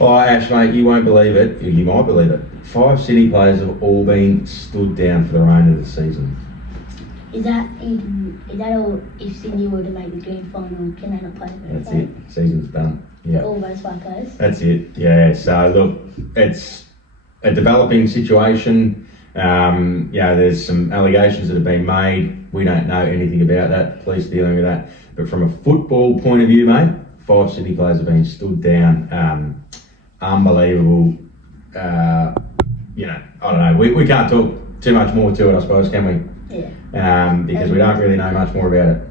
Oh, Ash, mate, you won't believe it. You might believe it. 5 Sydney players have all been stood down for the remainder of the season. Is that all? If Sydney were to make the grand final, can they not play the grand That's final? it. Season's done. Yeah. All those 5 players? That's it. Yeah. So, look, it's a developing situation. There's some allegations that have been made. We don't know anything about that. Police dealing with that. But from a football point of view, mate, 5 Sydney players have been stood down. Unbelievable. I don't know. We can't talk too much more to it, I suppose, can we? Yeah. Because we don't really know much more about it.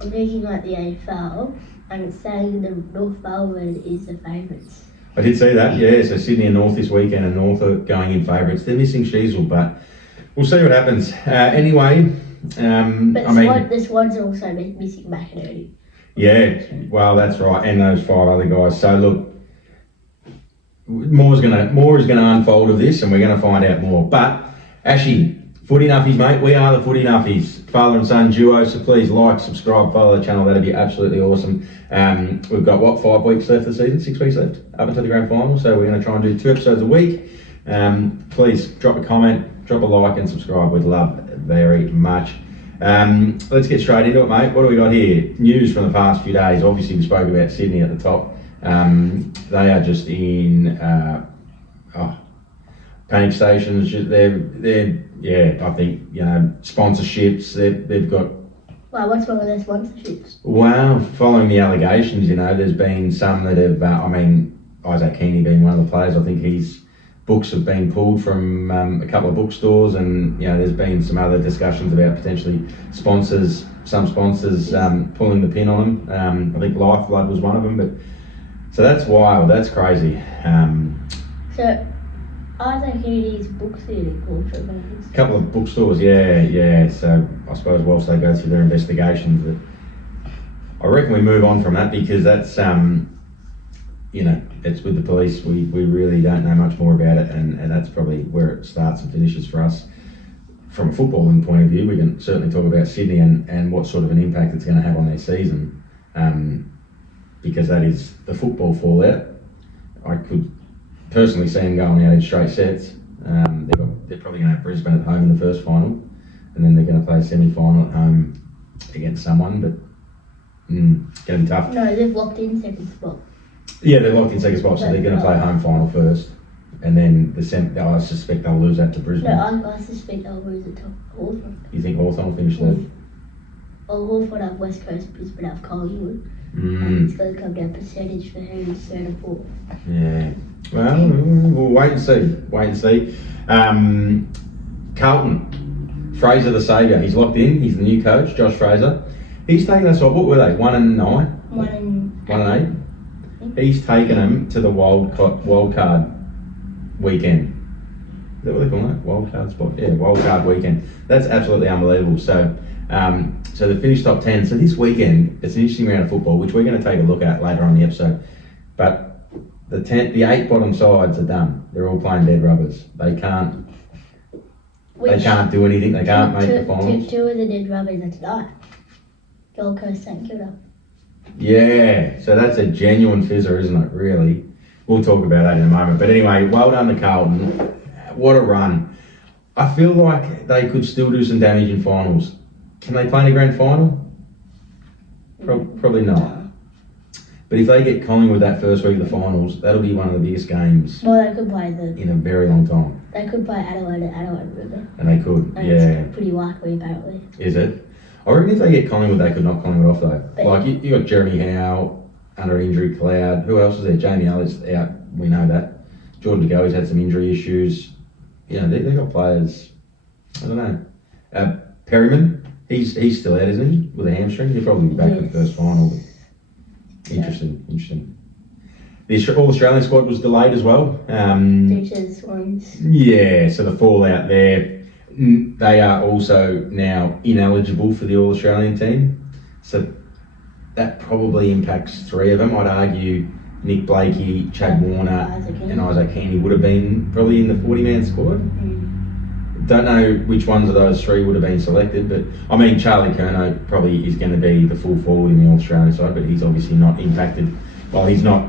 I'm thinking like the AFL, and it's saying the North Melbourne is the favourites. I did see that, yeah. So Sydney and North this weekend, and North are going in favourites. They're missing Sheasel, but we'll see what happens. Anyway, the Swans are also missing McInerney. Yeah, well, that's right, and those 5 other guys. So look, more is gonna unfold of this, and we're gonna find out more. But Ashy, Footy Nuffies, mate, we are the Footy Nuffies, father and son duo. So please like, subscribe, follow the channel. That'd be absolutely awesome. We've got 5 weeks left of the season, 6 weeks left up until the grand final. So we're gonna try and do 2 episodes a week. Please drop a comment, drop a like, and subscribe. We'd love very much. Let's get straight into it, mate. What do we got here? News from the past few days. Obviously, we spoke about Sydney at the top. They are just in panic stations. I think, sponsorships. They've got. Wow, what's wrong with their sponsorships? Well, following the allegations, there's been some that have. Isaac Heaney being one of the players. I think his books have been pulled from a couple of bookstores, and there's been some other discussions about potentially some sponsors pulling the pin on them. I think Lifeblood was one of them, but so that's wild. That's crazy. So Isaac Heaney's books are pulled from a couple of bookstores, yeah. So I suppose whilst they go through their investigations, but I reckon we move on from that, because that's it's with the police. We really don't know much more about it, and that's probably where it starts and finishes for us. From a footballing point of view, we can certainly talk about Sydney and what sort of an impact it's going to have on their season, because that is the football fallout. I could personally see them going out in straight sets. They're probably going to have Brisbane at home in the first final, and then they're going to play a semi-final at home against someone, but it's going to be tough. No, they've locked in second spot. Yeah, they're locked in second spot, so they're going to play home final first, and then I suspect they'll lose that to Brisbane. No, I suspect they'll lose it to Hawthorn. You think Hawthorn will finish third? Well, Hawthorn have West Coast, Brisbane have Collingwood. And it's going to come down percentage for who's third and fourth. Yeah. Well, we'll wait and see. Carlton, Fraser the Saviour, he's locked in. He's the new coach, Josh Fraser. He's taken us off. What were they? 1-9. 1-8. He's taken them to the wild card weekend. Is that what they call it? Wild card spot? Yeah, wild card weekend. That's absolutely unbelievable. So they finished top 10. So this weekend, it's an interesting round of football, which we're going to take a look at later on in the episode. But the 8 bottom sides are done. They're all playing dead rubbers. They can't do anything. They can't make the finals. 2 of the dead rubbers are tonight. Gold Coast St Kilda. Yeah, so that's a genuine fizzer, isn't it, really? We'll talk about that in a moment. But anyway, well done to Carlton. What a run. I feel like they could still do some damage in finals. Can they play in a grand final? Probably not. But if they get Collingwood that first week of the finals, that'll be one of the biggest games they could play in a very long time. They could play Adelaide at Adelaide River. And they could, and yeah. It's pretty likely, apparently. Is it? I reckon if they get Collingwood, they could knock Collingwood off, though. But like, you got Jeremy Howe under injury cloud. Who else is there? Jamie Elliott's out. We know that. Jordan De Goey's had some injury issues. They've got players. I don't know. Perryman, he's still out, isn't he? With a hamstring. He'll probably be back in the first final. But interesting. The All-Australian squad was delayed as well. Teachers, Swans. Yeah, so the fallout there. They are also now ineligible for the All-Australian team. So that probably impacts 3 of them. I'd argue Nick Blakey, Chad Warner and Isaac Heaney would have been probably in the 40-man squad. Don't know which ones of those 3 would have been selected, but I mean Charlie Curnow probably is going to be the full forward in the All-Australian side, but he's obviously not impacted. Well, he's not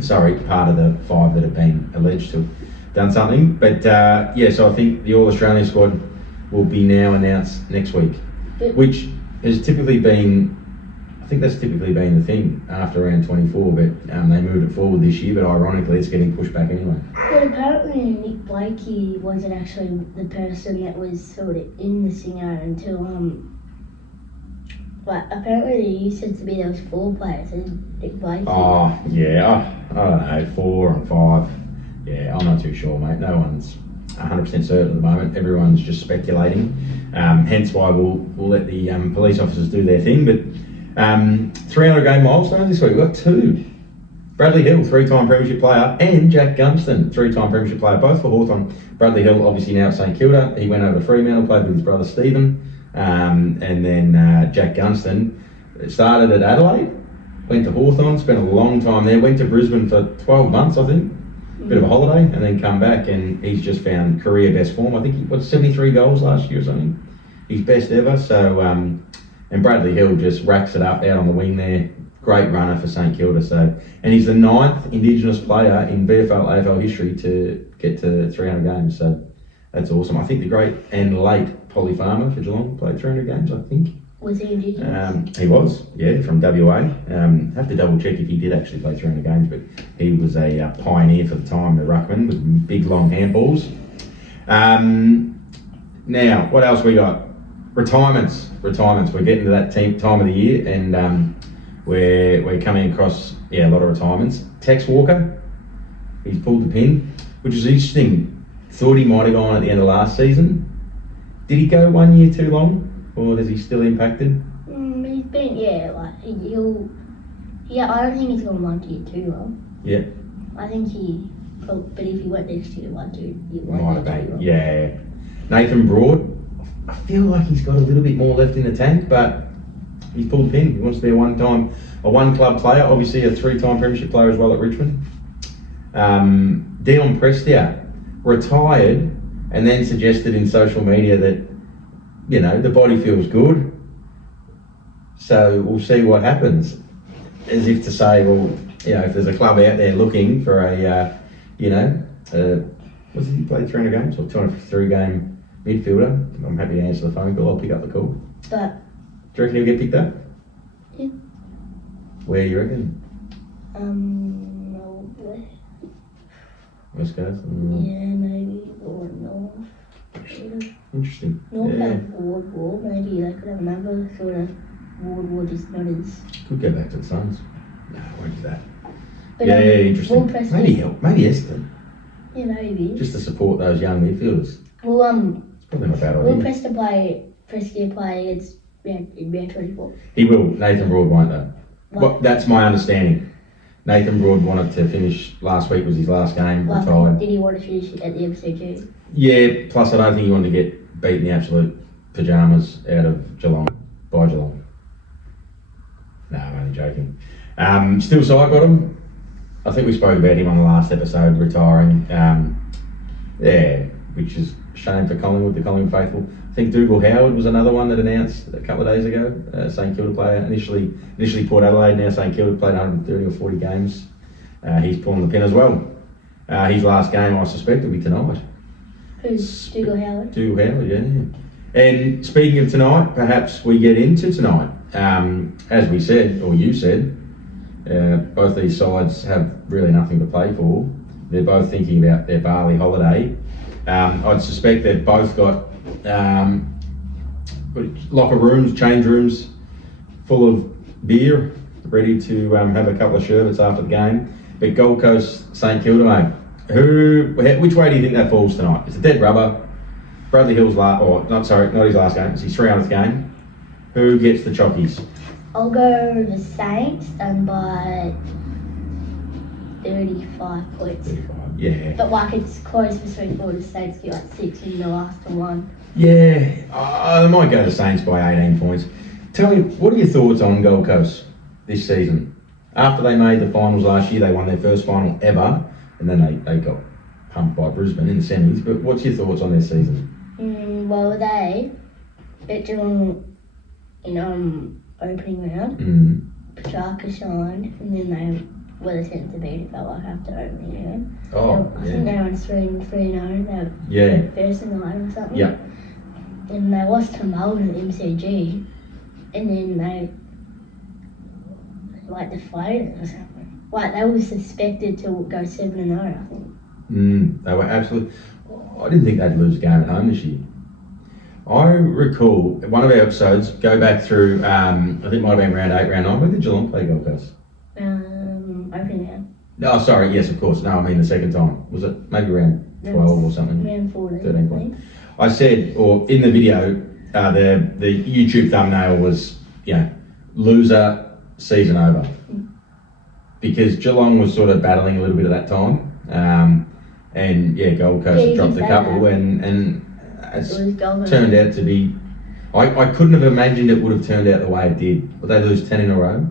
sorry, part of the 5 that have been alleged to have done something. But so I think the All-Australian squad will be now announced next week, which has typically been, I think that's typically been the thing after round 24, but they moved it forward this year, but ironically it's getting pushed back anyway. But apparently Nick Blakey wasn't actually the person that was sort of in the singer until, apparently you said to me there was 4 players and Nick Blakey. Oh, yeah, I don't know, 4 and 5. Yeah, I'm not too sure, mate. No one's 100% certain at the moment. Everyone's just speculating. Hence why we'll let the police officers do their thing. But 300 game milestones this week. We've got 2. Bradley Hill, 3-time premiership player, and Jack Gunston, 3-time premiership player, both for Hawthorn. Bradley Hill, obviously now at St Kilda. He went over to Fremantle, played with his brother Stephen. And then Jack Gunston started at Adelaide, went to Hawthorn, spent a long time there, went to Brisbane for 12 months, I think. Bit of a holiday, and then come back, and he's just found career best form. I think he got 73 goals last year or something. His best ever. So, and Bradley Hill just racks it up out on the wing there. Great runner for St Kilda. So, and he's the 9th Indigenous player in VFL AFL history to get to 300 games. So that's awesome. I think the great and late Polly Farmer for Geelong played 300 games, I think. Was he Indigenous? He was, yeah, from WA. Have to double check if he did actually play 300 games, but he was a pioneer for the time, the ruckman, with big long handballs. Now, what else we got? Retirements. We're getting to that time of the year, and we're coming across a lot of retirements. Tex Walker, he's pulled the pin, which is interesting. Thought he might have gone at the end of last season. Did he go 1 year too long? Or is he still impacted? He's been, I don't think he's gone 1 year too long. Yeah. I think but if he went next year, 1 year, might have been. Yeah. Nathan Broad, I feel like he's got a little bit more left in the tank, but he's pulled the pin. He wants to be a one-club player, obviously a 3-time premiership player as well at Richmond. Dion Prestia retired and then suggested in social media that the body feels good, so we'll see what happens. As if to say, well, if there's a club out there looking for was he played 300 games or 203 game midfielder, I'm happy to answer the phone call. I'll pick up the call. But do you reckon he'll get picked up? Yeah. Where you reckon? West Coast? Yeah, maybe, or North. Interesting. North have Ward, maybe they could have another sort of Ward is not as... Could go back to the Suns. No, I won't do that. But interesting. Maybe Eston. Yeah, maybe. Just to support those young midfielders. Well, it's probably not a bad idea. Will Preston play against in round 24? He will. Nathan Broad won't though. Well, that's my understanding. Nathan Broad wanted to finish, last week was his last game, retired. Did he want to finish at the MCG? Yeah, plus I don't think he wanted to get beaten the absolute pyjamas out of Geelong, by Geelong. No, I'm only joking. Still side bottom. I think we spoke about him on the last episode, retiring. Which is a shame for Collingwood, the Collingwood faithful. I think Dougal Howard was another one that announced a couple of days ago. St Kilda player, initially Port Adelaide, now St Kilda, played 130 or 40 games. He's pulling the pin as well. His last game, I suspect, will be tonight. Who's Dougal Howard? Dougal Howard, yeah. And speaking of tonight, perhaps we get into tonight. As we said, or you said, both these sides have really nothing to play for. They're both thinking about their Bali holiday. I'd suspect they've both got locker rooms, change rooms full of beer, ready to have a couple of sherbets after the game. But Gold Coast, St Kilda, mate, which way do you think that falls tonight? It's a dead rubber. Bradley Hill's not his last game, it's his 300th game. Who gets the chockies? I'll go the Saints and by 35 points. 35, yeah. But it's close between all the Saints get 6 in the last one. Yeah, I might go the Saints by 18 points. Tell me, what are your thoughts on Gold Coast this season? After they made the finals last year, they won their first final ever, and then they got pumped by Brisbane in the semis. But what's your thoughts on their season? Well, they beat Geelong in opening round. Pachaka shined, and then were the centre beat, it felt like after opening game. Oh, I think they were on 3-0. They Yeah. were first in the line or something. Yeah. And they lost to Melbourne at MCG, and then they deflated it or something. They were suspected to go 7-0, I think. They were absolutely. I didn't think they'd lose a game at home this year. I recall one of our episodes, go back through, I think it might have been round 8, round 9. When did Geelong play Gold Coast? Opening round. Oh, sorry, yes, of course. No, I mean the second time. Was it maybe round 12 or something? Round 14. 13 points. I said, or in the video, the YouTube thumbnail was, loser, season over. Because Geelong was sort of battling a little bit at that time. And Gold Coast had dropped a couple, and it's turned out to be. I couldn't have imagined it would have turned out the way it did. Would they lose 10 in a row?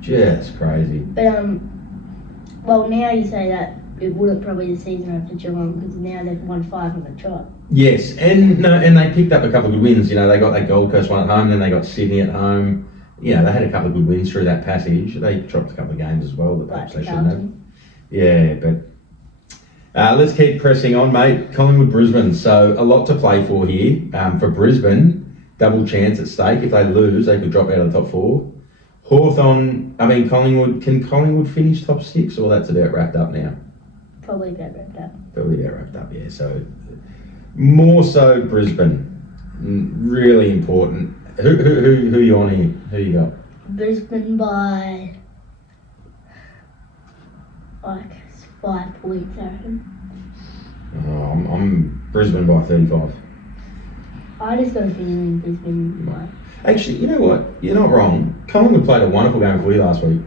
Just crazy. But now you say that it wouldn't probably the season after Geelong, because now they've won 5 on the trot. Yes, and they picked up a couple of good wins. They got that Gold Coast one at home, then they got Sydney at home. They had a couple of good wins through that passage. They dropped a couple of games as well that perhaps they shouldn't have. Yeah, but let's keep pressing on, mate. Collingwood, Brisbane. So a lot to play for here. For Brisbane, double chance at stake. If they lose, they could drop out of the top 4. Collingwood. Can Collingwood finish top 6, or that's about wrapped up now? Probably about wrapped up. Yeah. So more so Brisbane. Really important. Who are you on here? Who you got? Brisbane by 5 points, I reckon. I'm Brisbane by 35. I just got a feeling Brisbane by. Actually, you know what? You're not wrong. Collingwood played a wonderful game for you last week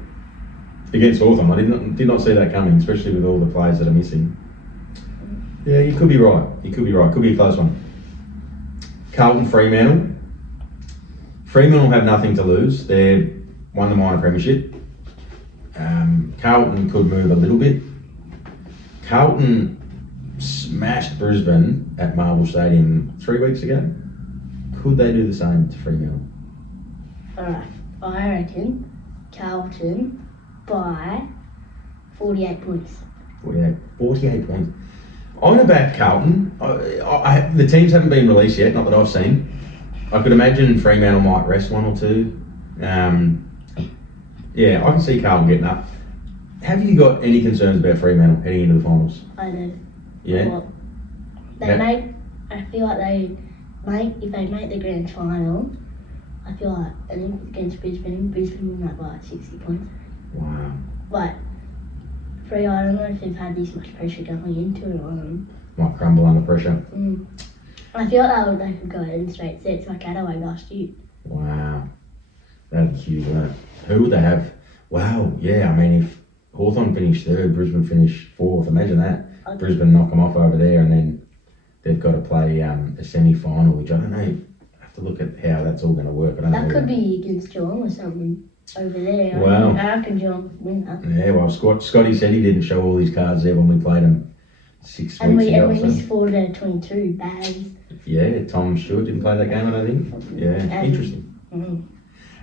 against Hawthorn. I did not see that coming, especially with all the players that are missing. Yeah, you could be right. Could be a close one. Carlton, Fremantle. Fremantle have nothing to lose. They won the minor premiership. Carlton could move a little bit. Carlton smashed Brisbane at Marvel Stadium 3 weeks ago. Could they do the same to Fremantle? Alright, I reckon Carlton by 48 points. 48 points. I'm going to back Carlton. The teams haven't been released yet, not that I've seen. I could imagine Fremantle might rest 1 or 2. I can see Carlton getting up. Have you got any concerns about Fremantle heading into the finals? I do. Yeah? Well, I feel like if they make the grand final, I feel like against Brisbane will make like 60 points. Wow. But I don't know if they've had this much pressure going into it. Might crumble under pressure. I feel like they could go in straight sets like Adelaide last year. Wow. That'd be huge, wouldn't it? Who would they have? Wow, yeah, if Hawthorn finished 3rd, Brisbane finished 4th, imagine that. Brisbane knock them off over there, and then they've got to play a semi-final, which I don't know. I have to look at how that's all going to work. That could be against Geelong or something over there. Wow. I reckon Geelong could win that. Yeah, well, Scotty said he didn't show all his cards there when we played him 6 weeks ago. And we missed 4 out of 22 bags. Yeah, Tom Stewart didn't play that game, I don't think. Yeah, interesting.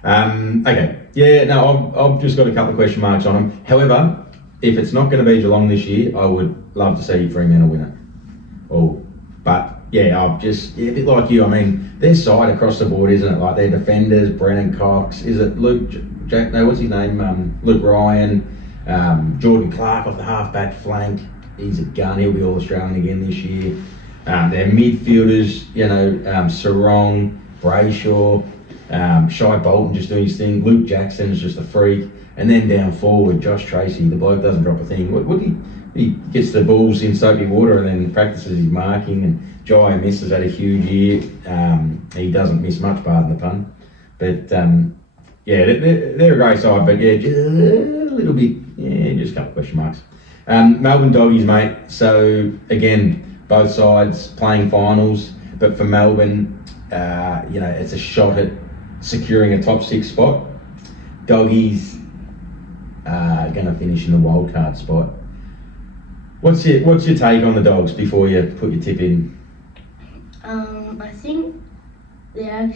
Okay, I've just got a couple of question marks on them. However, if it's not going to be Geelong this year, I would love to see Fremantle win it. I'm just a bit like you. Their side across the board, isn't it? Like their defenders, Brennan Cox, is it Luke Jack? No, what's his name? Luke Ryan, Jordan Clark off the half-back flank. He's a gun. He'll be all Australian again this year. Their midfielders, Sarong, Brayshaw, Shai Bolton just doing his thing. Luke Jackson is just a freak. And then down forward, Josh Tracy, the bloke doesn't drop a thing. He gets the balls in soapy water and then practices his marking. And Jai Miss has had a huge year. He doesn't miss much, pardon the pun. But they're a great side. But just a little bit, just a couple of question marks. Melbourne Doggies, mate. So again, both sides playing finals. But for Melbourne, it's a shot at securing a top 6 spot. Doggies are going to finish in the wild card spot. What's your take on the Dogs before you put your tip in? I think they were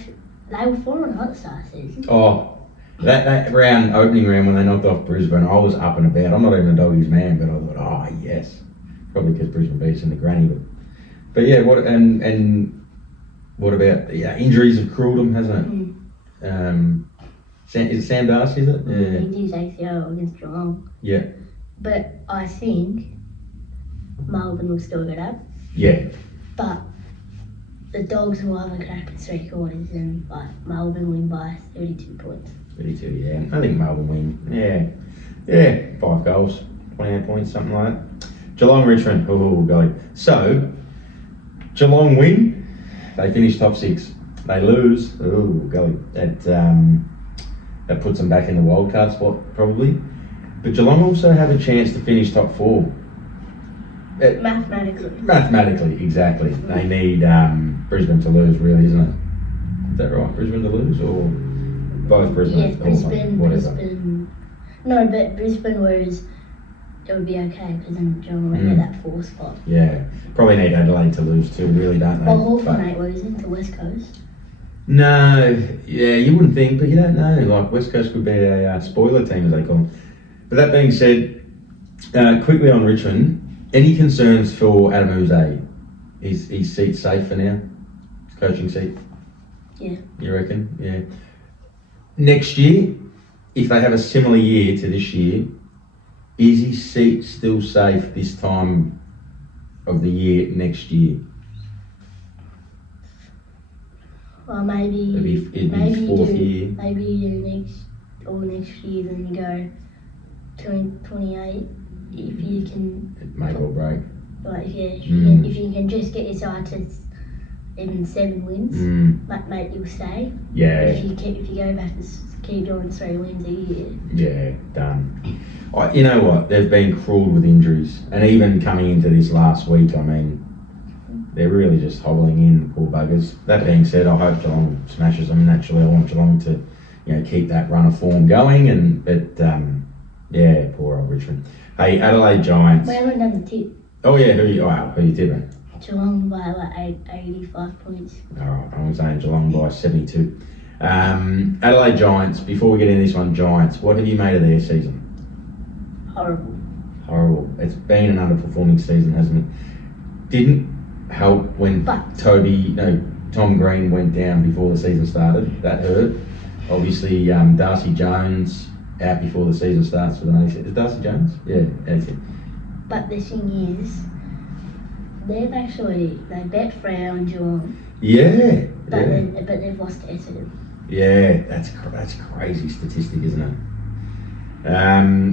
4-0 at the start of the season. Oh, That round, opening round when they knocked off Brisbane, I was up and about. I'm not even a doggies man, but I thought, oh yes, probably because Brisbane beat us in the granny. But yeah, what about injuries have cruelled them, hasn't it? Is it Sam Darcy? Is it? Yeah. He did his ACL against Geelong. Yeah. But I think Melbourne will still get up. Yeah. But the Dogs will have a crack at 3 quarters and Melbourne win by 32 points. 32, yeah. I think Melbourne win. Yeah. 5 goals, 28 points, something like that. Geelong Richmond. Oh, golly. So, Geelong win. They finish top 6. They lose. Oh, golly. That puts them back in the wildcard spot, probably. But Geelong also have a chance to finish top 4. Mathematically, exactly. They need Brisbane to lose, really, isn't it? Is that right? Brisbane to lose, or both Brisbane? Yes, Brisbane. No, but Brisbane was. It would be okay because then Geelong would get that 4 spot. Yeah, probably need Adelaide to lose too, really, don't they? Well, Hawthorn ain't losing to West Coast. No, yeah, you wouldn't think, but you don't know. Like West Coast could be a spoiler team, as they call them. But that being said, quickly on Richmond. Any concerns for Adam Uze? His seat's safe for now? His coaching seat? Yeah. You reckon? Yeah. Next year, if they have a similar year to this year, is his seat still safe this time of the year next year? Well, maybe It'd be fourth year. Maybe you do next year, then you go 28. If you can make or break. Like if you can just get your side to even 7 wins, mate, you'll stay. Yeah. If you go back and keep doing 3 wins a year. Yeah, done. You know what? They've been cruelled with injuries, and even coming into this last week, I mean, they're really just hobbling in, poor buggers. That being said, I hope Geelong smashes them. Naturally, I want Geelong to, keep that run of form going, yeah, poor old Richmond. Hey, Adelaide Giants. We haven't done the tip. Oh yeah, who you tipping? Geelong by 85 points. Alright, I'm saying Geelong by 72. Adelaide Giants, before we get into this one, Giants, what have you made of their season? Horrible. It's been an underperforming season, hasn't it? Didn't help when Tom Green went down before the season started. That hurt. Obviously, Darcy Jones out before the season starts with an ACL. Is Darcy Jones? Yeah, that's it. But the thing is, they bet Freo and Geelong. Yeah. But they've lost to Essendon. Yeah, that's crazy statistic, isn't it?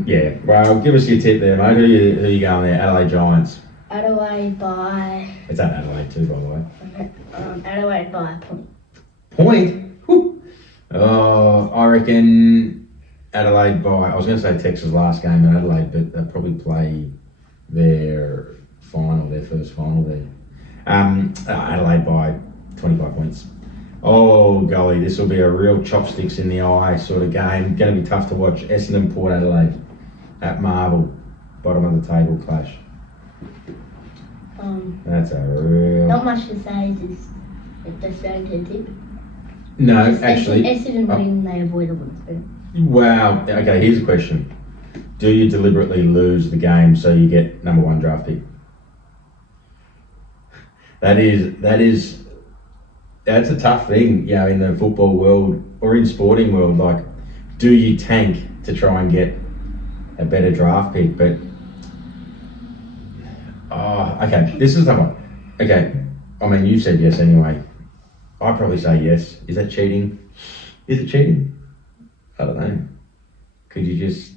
Yeah. Well, give us your tip there, mate. Who you going there? Adelaide Giants. Adelaide by. It's at Adelaide too, by the way. Adelaide by a point. Point? Whew. I reckon Adelaide by. I was going to say Texas last game in Adelaide, but they'll probably play their first final there. Adelaide by 25 points. Oh, golly, this will be a real chopsticks in the eye sort of game. Going to be tough to watch. Essendon, Port Adelaide at Marvel, bottom of the table clash. That's a real. Not much to say. Just going to tip. No, actually. Essendon win, they avoid a win. Wow. Okay, here's a question. Do you deliberately lose the game so you get number 1 draft pick? That's a tough thing, in the football world or in sporting world. Like, do you tank to try and get a better draft pick? But okay, this is the one. Okay, I mean, you said yes anyway. I'd probably say yes. Is that cheating? Is it cheating? I don't know. Could you just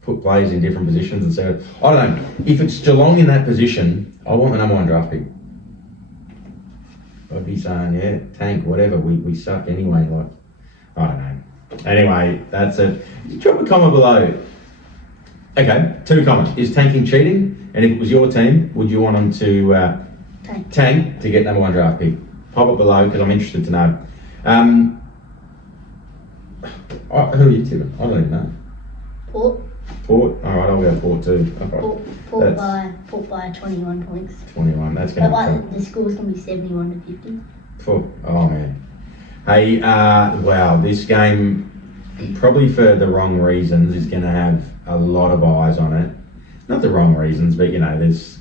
put players in different positions and say, I don't know. If it's Geelong in that position, I want the number 1 draft pick. I'd be saying, tank, whatever, we suck anyway, like, I don't know. Anyway, that's it. Drop a comment below. Okay, 2 comments. Is tanking cheating? And if it was your team, would you want them to tank to get number 1 draft pick? Pop it below, because I'm interested to know. Who are you tipping? I don't even know. Port? Alright, I'll go Port too. Okay. Port by 21 points. 21, that's going to be the score's going to be 71 to 50. Oh man. Hey, wow, this game, probably for the wrong reasons, is going to have a lot of eyes on it. Not the wrong reasons, but there's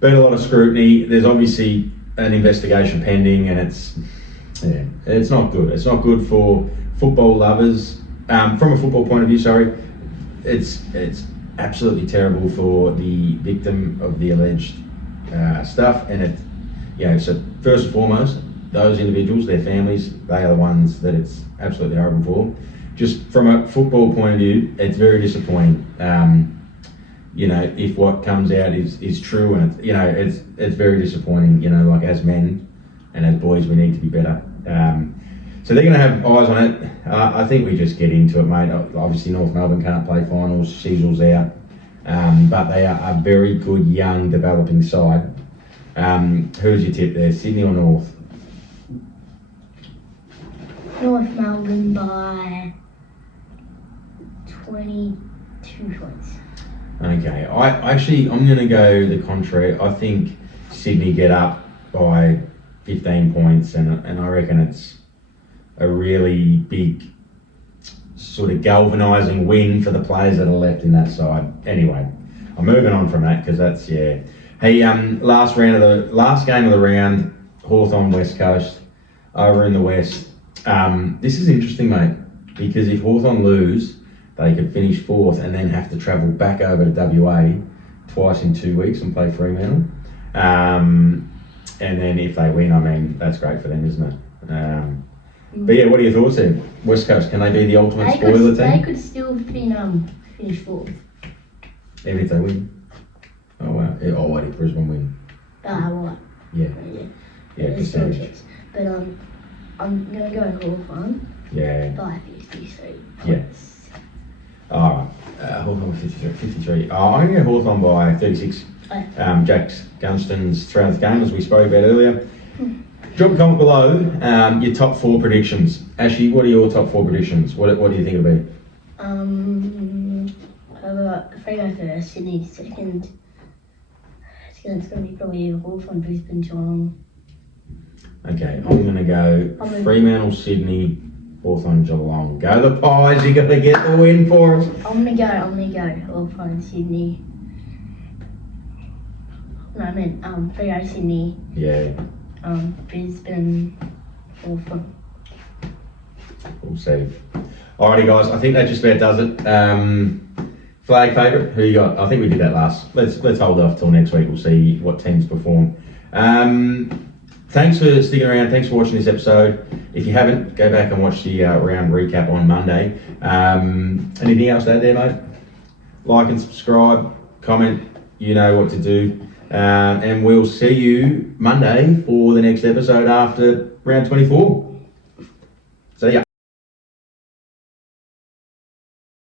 been a lot of scrutiny. There's obviously an investigation pending, and it's not good. It's not good for football lovers. From a football point of view, sorry, it's absolutely terrible for the victim of the alleged stuff, and so first and foremost, those individuals, their families, they are the ones that it's absolutely horrible for. Just from a football point of view, it's very disappointing. If what comes out is true, and it's very disappointing. Like as men and as boys, we need to be better. So they're going to have eyes on it. I think we just get into it, mate. Obviously, North Melbourne can't play finals. Cecil's out, but they are a very good young developing side. Who's your tip there, Sydney or North? North Melbourne by 22 points. Okay, I'm going to go the contrary. I think Sydney get up by 15 points, and I reckon it's a really big sort of galvanising win for the players that are left in that side. Anyway, I'm moving on from that because that's Hey, last game of the round, Hawthorn West Coast over in the West. This is interesting, mate, because if Hawthorn lose, they could finish fourth and then have to travel back over to WA twice in 2 weeks and play Fremantle. And then if they win, that's great for them, isn't it? But yeah, what are your thoughts there? West Coast, can they be the ultimate spoiler team? They could still finish fourth. Even if they win? Oh, wow. What if Brisbane win? What? Yeah. There's still a chance. But I'm going to go Hawthorn. Yeah. By 53 points. Yeah. Alright, Hawthorn 53. I'm going to go Hawthorn by 36. Jack Gunston's 300th game, as we spoke about earlier. Drop a comment below your top 4 predictions. Ashley, what are your top 4 predictions? What do you think it'll be? I've got Freo first, Sydney second. It's going to be probably Hawthorn, Brisbane, Geelong. Okay, I'm going to go Fremantle, Sydney, Hawthorn, Geelong. Go the Pies, you got to get the win for us. I'm gonna go Hawthorn, Sydney. No, I meant Freo, Sydney. Yeah. Brisbane, Hawthorn. We'll see. Alrighty, guys, I think that just about does it. Flag favourite, who you got? I think we did that last. Let's hold off till next week. We'll see what teams perform. Thanks for sticking around. Thanks for watching this episode. If you haven't, go back and watch the round recap on Monday. Anything else to add there, mate? Like and subscribe, comment, you know what to do. And we'll see you Monday for the next episode after round 24.